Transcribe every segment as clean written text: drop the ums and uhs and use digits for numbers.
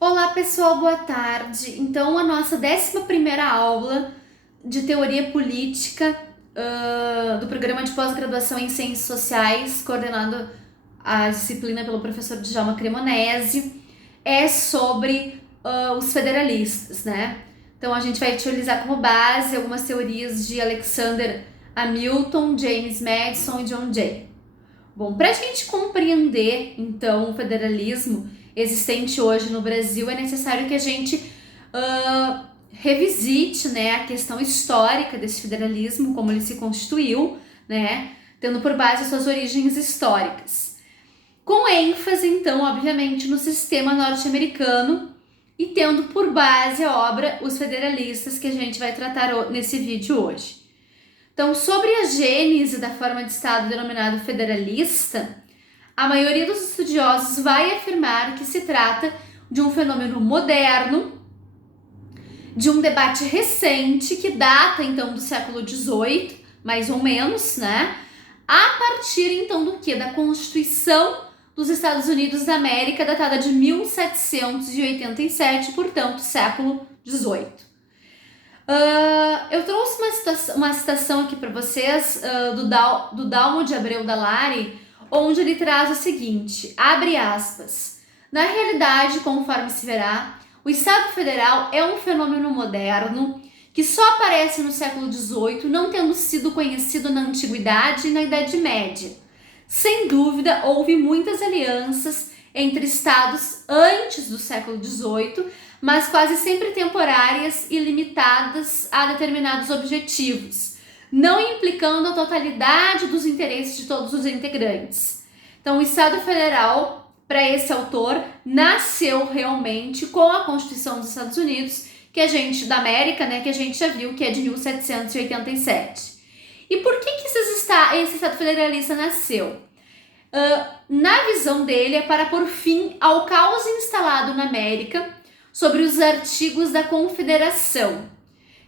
Olá pessoal, boa tarde. Então, a nossa 11ª aula de teoria política do programa de pós-graduação em Ciências Sociais, coordenado a disciplina pelo professor Djalma Cremonesi, é sobre os federalistas, né? Então, a gente vai utilizar como base algumas teorias de Alexander Hamilton, James Madison e John Jay. Bom, para a gente compreender, então, o federalismo existente hoje no Brasil, é necessário que a gente revisite, né, a questão histórica desse federalismo, como ele se constituiu, né, tendo por base as suas origens históricas. Com ênfase, então, obviamente, no sistema norte-americano e tendo por base a obra Os Federalistas, que a gente vai tratar nesse vídeo hoje. Então, sobre a gênese da forma de Estado denominado federalista, a maioria dos estudiosos vai afirmar que se trata de um fenômeno moderno, de um debate recente que data então do século XVIII, mais ou menos, né? A partir então do que? Da Constituição dos Estados Unidos da América, datada de 1787, portanto, século XVIII. Eu trouxe uma citação aqui para vocês do Dalmo de Abreu Dallari, onde ele traz o seguinte, abre aspas, na realidade, conforme se verá, o Estado Federal é um fenômeno moderno que só aparece no século XVIII, não tendo sido conhecido na Antiguidade e na Idade Média. Sem dúvida, houve muitas alianças entre estados antes do século XVIII, mas quase sempre temporárias e limitadas a determinados objetivos, não implicando a totalidade dos interesses de todos os integrantes. Então, o Estado Federal, para esse autor, nasceu realmente com a Constituição dos Estados Unidos, da América, né, que a gente já viu que é de 1787. E por que esse Estado Federalista nasceu? Na visão dele, é para pôr fim ao caos instalado na América sobre os artigos da Confederação.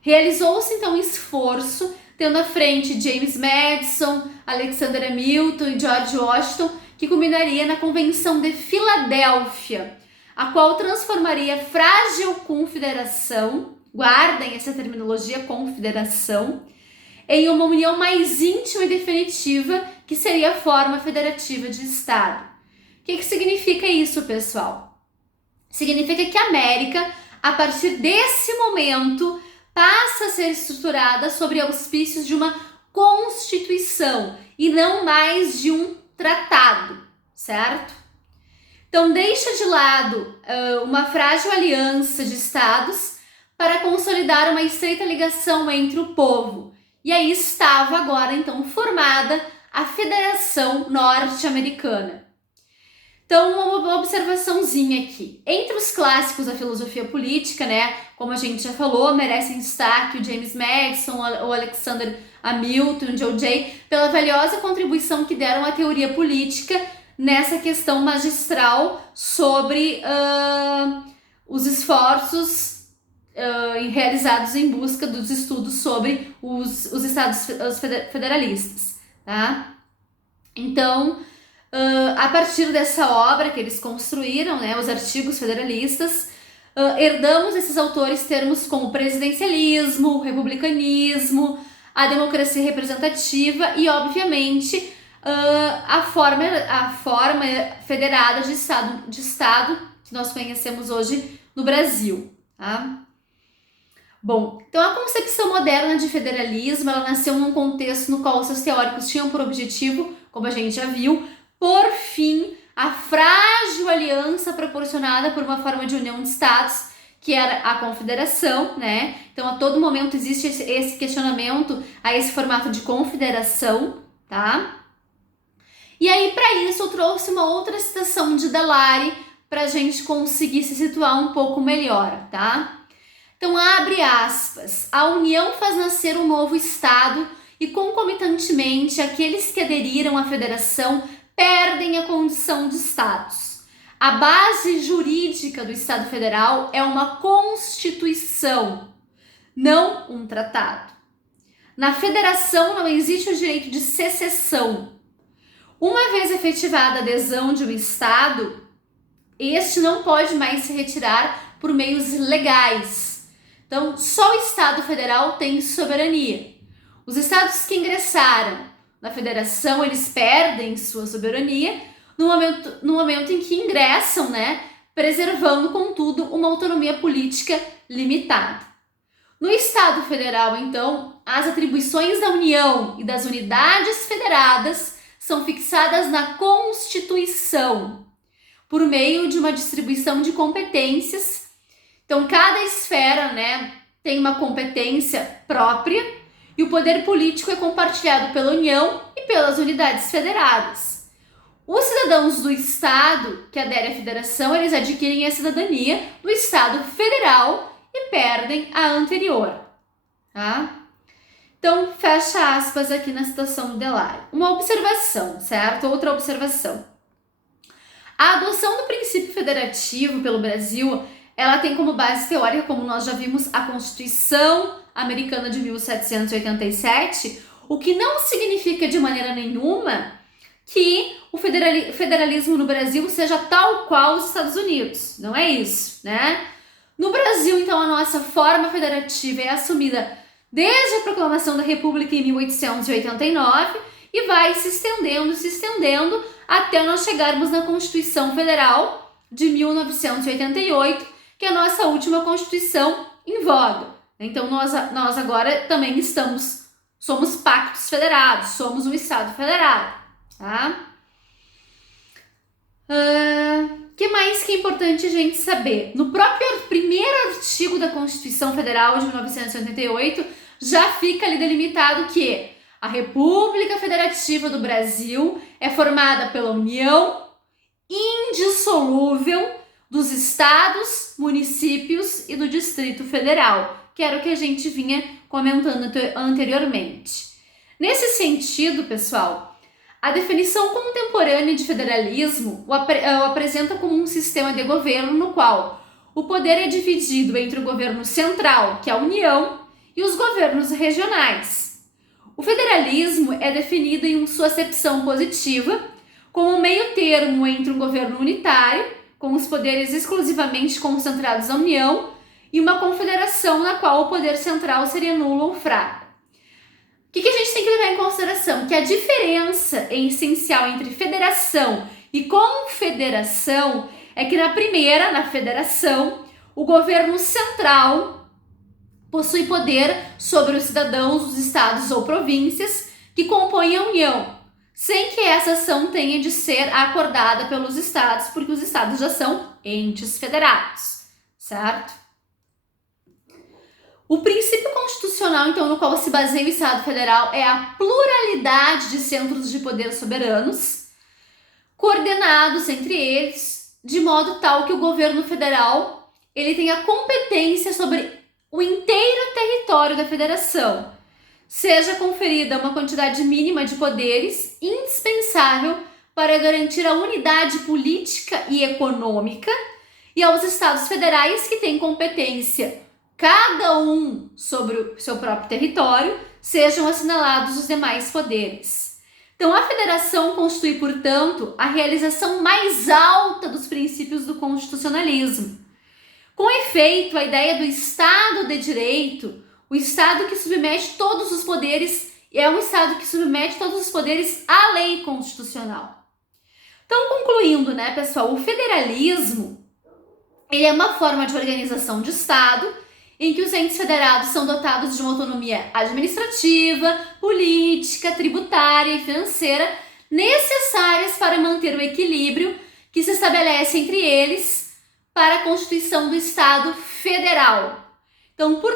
Realizou-se então um esforço, tendo à frente James Madison, Alexander Hamilton e George Washington, que culminaria na Convenção de Filadélfia, a qual transformaria a frágil confederação, guardem essa terminologia, confederação, em uma união mais íntima e definitiva, que seria a forma federativa de Estado. O que significa isso, pessoal? Significa que a América, a partir desse momento, passa a ser estruturada sobre auspícios de uma Constituição e não mais de um tratado, certo? Então, deixa de lado uma frágil aliança de estados para consolidar uma estreita ligação entre o povo. E aí estava agora, então, formada a Federação Norte-Americana. Então, uma observaçãozinha aqui. Entre os clássicos da filosofia política, né, como a gente já falou, merecem destaque o James Madison, o Alexander Hamilton, o John Jay, pela valiosa contribuição que deram à teoria política nessa questão magistral sobre os esforços realizados em busca dos estudos sobre os estados federalistas, tá? Então, a partir dessa obra que eles construíram, né, os artigos federalistas, herdamos esses autores termos como presidencialismo, republicanismo, a democracia representativa e, obviamente, a forma federada de Estado que nós conhecemos hoje no Brasil. Tá? Bom, então a concepção moderna de federalismo, ela nasceu num contexto no qual os seus teóricos tinham por objetivo, como a gente já viu, por fim, a frágil aliança proporcionada por uma forma de união de estados, que era a confederação, né? Então, a todo momento existe esse questionamento a esse formato de confederação, tá? E aí, para isso, eu trouxe uma outra citação de Dallari para a gente conseguir se situar um pouco melhor, tá? Então, abre aspas, a união faz nascer um novo estado e, concomitantemente, aqueles que aderiram à federação perdem a condição de estados. A base jurídica do Estado Federal é uma Constituição, não um tratado. Na federação não existe o direito de secessão. Uma vez efetivada a adesão de um Estado, este não pode mais se retirar por meios legais. Então, só o Estado Federal tem soberania. Os estados que ingressaram na federação, eles perdem sua soberania no momento em que ingressam, né, preservando, contudo, uma autonomia política limitada. No Estado Federal, então, as atribuições da União e das unidades federadas são fixadas na Constituição, por meio de uma distribuição de competências. Então, cada esfera, né, tem uma competência própria e o poder político é compartilhado pela União e pelas unidades federadas. Os cidadãos do Estado que aderem à federação, eles adquirem a cidadania do Estado federal e perdem a anterior. Tá? Então, fecha aspas aqui na citação do Delary. Uma observação, certo? Outra observação. A adoção do princípio federativo pelo Brasil, ela tem como base teórica, como nós já vimos, a Constituição Americana de 1787, o que não significa de maneira nenhuma que o federalismo no Brasil seja tal qual os Estados Unidos. Não é isso, né? No Brasil, então, a nossa forma federativa é assumida desde a proclamação da República em 1889 e vai se estendendo até nós chegarmos na Constituição Federal de 1988, que é a nossa última Constituição em voga. Então, nós agora também somos pactos federados, somos um Estado federado, tá? Que mais que é importante a gente saber? No próprio primeiro artigo da Constituição Federal de 1988, já fica ali delimitado que a República Federativa do Brasil é formada pela união indissolúvel dos estados, municípios e do Distrito Federal, que era o que a gente vinha comentando anteriormente. Nesse sentido, pessoal, a definição contemporânea de federalismo o apresenta como um sistema de governo no qual o poder é dividido entre o governo central, que é a União, e os governos regionais. O federalismo é definido em sua acepção positiva como um meio termo entre um governo unitário, com os poderes exclusivamente concentrados na União, e uma confederação na qual o poder central seria nulo ou fraco. O que a gente tem que levar em consideração? Que a diferença essencial entre federação e confederação é que na primeira, na federação, o governo central possui poder sobre os cidadãos dos estados ou províncias que compõem a União, sem que essa ação tenha de ser acordada pelos estados, porque os estados já são entes federados, certo? O princípio constitucional, então, no qual se baseia o Estado Federal é a pluralidade de centros de poder soberanos, coordenados entre eles, de modo tal que o governo federal ele tem a competência sobre o inteiro território da federação, seja conferida uma quantidade mínima de poderes indispensável para garantir a unidade política e econômica, e aos estados federais que têm competência cada um sobre o seu próprio território, sejam assinalados os demais poderes. Então, a federação constitui, portanto, a realização mais alta dos princípios do constitucionalismo. Com efeito, a ideia do Estado de Direito, o Estado que submete todos os poderes, é um Estado que submete todos os poderes à lei constitucional. Então, concluindo, né, pessoal, o federalismo ele é uma forma de organização de Estado em que os entes federados são dotados de uma autonomia administrativa, política, tributária e financeira necessárias para manter o equilíbrio que se estabelece entre eles para a constituição do Estado Federal. Então, por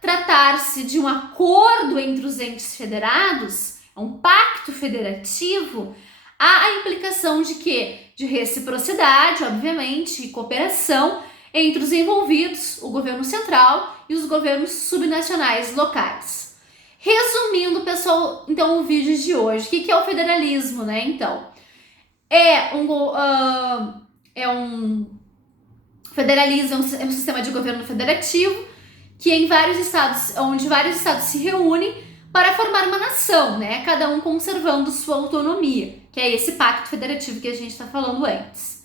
tratar-se de um acordo entre os entes federados, um pacto federativo, há a implicação de quê? De reciprocidade, obviamente, e cooperação entre os envolvidos, o governo central e os governos subnacionais locais. Resumindo, pessoal, então o vídeo de hoje, o que é o federalismo, né? Então, federalismo é um sistema de governo federativo que onde vários estados se reúnem para formar uma nação, né? Cada um conservando sua autonomia, que é esse pacto federativo que a gente está falando antes.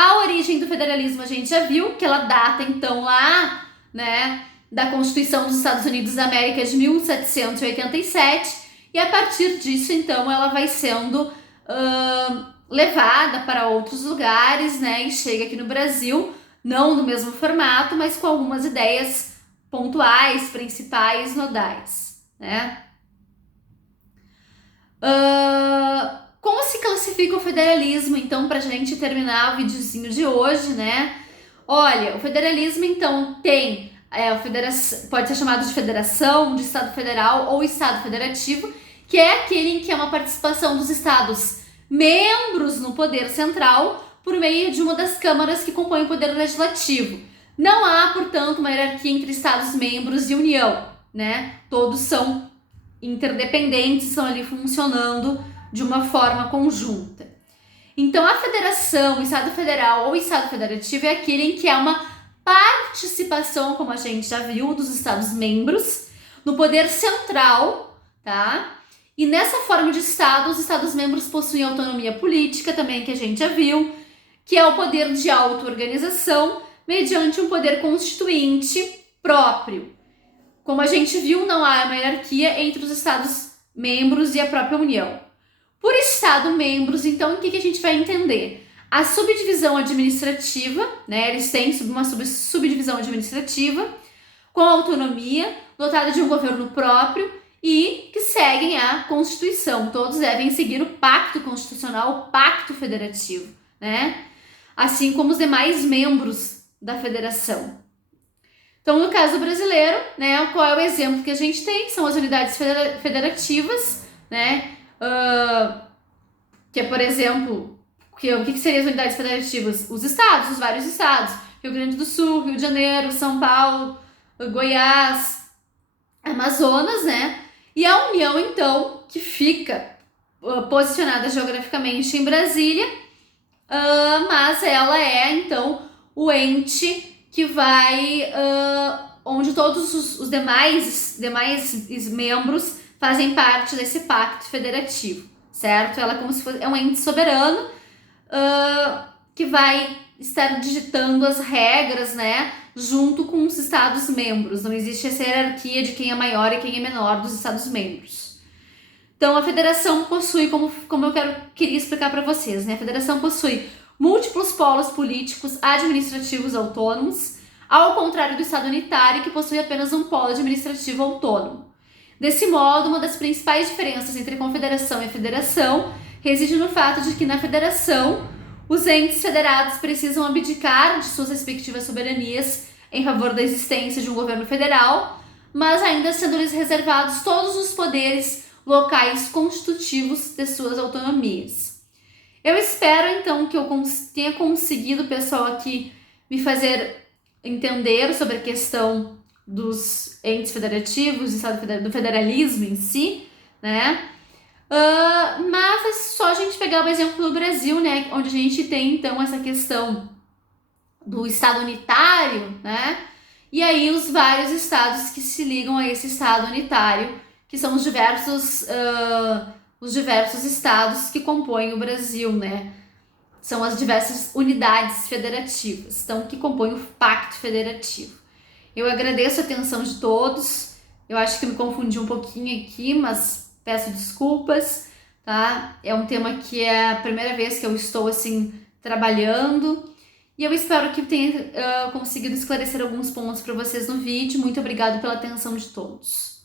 A origem do federalismo a gente já viu, que ela data então lá, né, da Constituição dos Estados Unidos da América de 1787, e a partir disso então ela vai sendo levada para outros lugares, né, e chega aqui no Brasil, não no mesmo formato, mas com algumas ideias pontuais, principais, nodais, né. Como se classifica o federalismo, então, para a gente terminar o videozinho de hoje, né? Olha, o federalismo, então, tem pode ser chamado de federação, de Estado Federal ou Estado Federativo, que é aquele em que é uma participação dos Estados membros no poder central por meio de uma das câmaras que compõem o poder legislativo. Não há, portanto, uma hierarquia entre Estados membros e União, né? Todos são interdependentes, estão ali funcionando de uma forma conjunta. Então, a federação, o Estado Federal ou Estado Federativo é aquele em que há uma participação, como a gente já viu, dos Estados membros no poder central, tá? E nessa forma de Estado, os Estados membros possuem autonomia política, também que a gente já viu, que é o poder de auto-organização mediante um poder constituinte próprio. Como a gente viu, não há uma hierarquia entre os Estados membros e a própria União. Por Estado membros, então, o que a gente vai entender? A subdivisão administrativa, né? Eles têm uma subdivisão administrativa com autonomia, dotada de um governo próprio e que seguem a Constituição. Todos devem seguir o Pacto Constitucional, o Pacto Federativo, né? Assim como os demais membros da federação. Então, no caso brasileiro, né, qual é o exemplo que a gente tem? São as unidades federativas, né? Que é, por exemplo, o que seriam as unidades federativas? Os estados, os vários estados. Rio Grande do Sul, Rio de Janeiro, São Paulo, Goiás, Amazonas, né? E a União, então, que fica posicionada geograficamente em Brasília, mas ela é, então, o ente que vai, onde todos os demais membros fazem parte desse pacto federativo, certo? Ela é como se fosse um ente soberano que vai estar digitando as regras, né, junto com os Estados membros. Não existe essa hierarquia de quem é maior e quem é menor dos Estados membros. Então, a federação possui, como eu queria explicar para vocês, né, a federação possui múltiplos polos políticos administrativos autônomos, ao contrário do Estado unitário, que possui apenas um polo administrativo autônomo. Desse modo, uma das principais diferenças entre a confederação e a federação reside no fato de que na federação, os entes federados precisam abdicar de suas respectivas soberanias em favor da existência de um governo federal, mas ainda sendo-lhes reservados todos os poderes locais constitutivos de suas autonomias. Eu espero, então, que eu tenha conseguido, pessoal, aqui me fazer entender sobre a questão dos entes federativos, do federalismo em si, né? Mas é só a gente pegar o exemplo do Brasil, né? Onde a gente tem, então, essa questão do Estado unitário, né? E aí os vários estados que se ligam a esse Estado unitário, que são os diversos estados que compõem o Brasil, né? São as diversas unidades federativas, então, que compõem o Pacto Federativo. Eu agradeço a atenção de todos. Eu acho que me confundi um pouquinho aqui, mas peço desculpas, tá? É um tema que é a primeira vez que eu estou, assim, trabalhando. E eu espero que tenha conseguido esclarecer alguns pontos para vocês no vídeo. Muito obrigada pela atenção de todos.